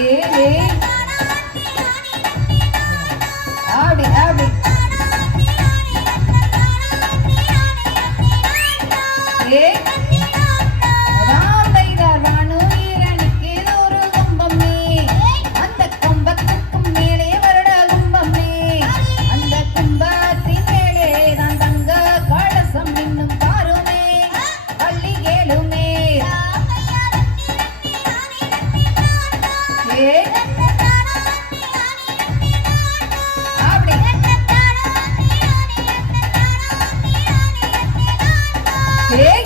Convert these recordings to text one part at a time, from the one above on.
零零 Hey!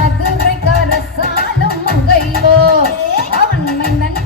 கதிரை கரசாலும் முகைவோ அவன் மன்னன்